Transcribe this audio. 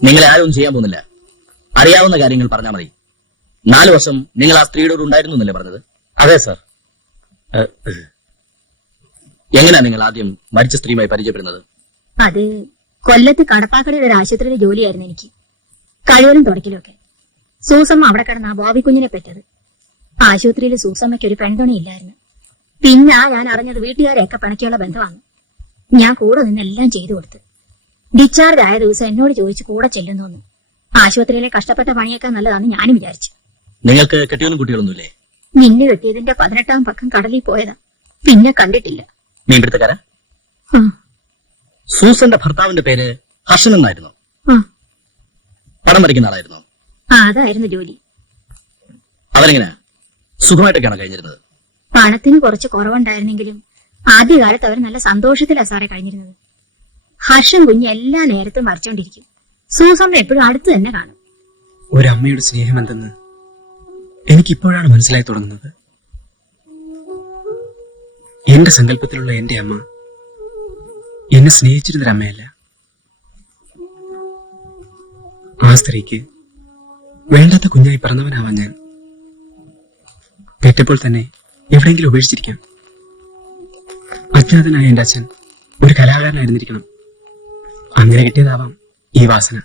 നിങ്ങളെ ആരും ചെയ്യാൻ പോകുന്നില്ല. അറിയാവുന്ന കാര്യങ്ങൾ പറഞ്ഞാൽ മതി. 4 വർഷം നിങ്ങൾ ആ സ്ത്രീയോട് ഉണ്ടായിരുന്നു എന്നല്ലേ പറഞ്ഞത്? അതെ സർ. എങ്ങനെയാ നിങ്ങൾ ആദ്യം മരിച്ച സ്ത്രീയുമായി പരിചയപ്പെടുന്നത്? അത് കൊല്ലത്ത് കടപ്പാക്കടയിൽ ഒരു ആശുപത്രിയിലെ ജോലിയായിരുന്നു എനിക്ക്. കഴിവലും തുടക്കലും ഒക്കെ. സൂസമ്മ അവിടെ കിടന്ന ബോബി കുഞ്ഞിനെ പറ്റത്. ആശുപത്രിയിൽ സൂസമ്മയ്ക്ക് ഒരു പെൺതുണയില്ലായിരുന്നു. പിന്നെ ഞാൻ അറിഞ്ഞത് വീട്ടുകാരെയൊക്കെ പിണക്കിയുള്ള ബന്ധമാണ്. ഞാൻ കൂടെ നിന്നെല്ലാം ചെയ്തു കൊടുത്ത്. ഡിസ്ചാർജ് ആയ ദിവസം എന്നോട് ചോദിച്ചു കൂടെ ചെല്ലുന്നോന്ന്. ആശുപത്രിയിലെ കഷ്ടപ്പെട്ട പണിയേക്കാൾ നല്ലതാണെന്ന് ഞാനും വിചാരിച്ചു. നിങ്ങൾക്ക് കെട്ടിയൊന്നും കുട്ടികളൊന്നുമില്ലേ? നിന്നെ കെട്ടിയതിന്റെ 18ാം പക്കം കടലിൽ പോയതാ. പിന്നെ കണ്ടിട്ടില്ല. മീൻപിടുത്തക്കാരാ? ആ, സൂസന്റെ ഭർത്താവിന്റെ പേര് ഹർഷൻ എന്നായിരുന്നു. ആ, പടം വരയ്ക്കുന്ന ആളായിരുന്നു. അതായിരുന്നു ജോലി. അവരെങ്ങനെയാ? സുഖമായിട്ടൊക്കെയാണ് കഴിഞ്ഞിരുന്നത്? പണത്തിന് കുറച്ച് കുറവുണ്ടായിരുന്നെങ്കിലും ആദ്യകാലത്ത് അവർ നല്ല സന്തോഷത്തിലാ സാറെ കഴിഞ്ഞിരുന്നത്. ഹർഷൻ കുഞ്ഞ് എല്ലാ നേരത്തും വരച്ചോണ്ടിരിക്കും. സൂസമ്മ എപ്പോഴും അടുത്ത് തന്നെ കാണും. ഒരമ്മയുടെ സ്നേഹം എന്തെന്ന് എനിക്കിപ്പോഴാണ് മനസ്സിലായി തുടങ്ങുന്നത്. എന്റെ സങ്കല്പത്തിലുള്ള എന്റെ അമ്മ എന്നെ സ്നേഹിച്ചിരുന്നൊരമ്മയല്ല. ആ സ്ത്രീക്ക് വേണ്ടാത്ത കുഞ്ഞായി പിറന്നവനാവാൻ ഞാൻ പെറ്റപ്പോൾ തന്നെ എവിടെയെങ്കിലും ഉപേക്ഷിച്ചിരിക്കാം. അജ്ഞാതനായ എന്റെ അച്ഛൻ ഒരു കലാകാരനായിരുന്നിരിക്കണം. അങ്ങനെ കിട്ടിയതാവാം ഈ വാസന.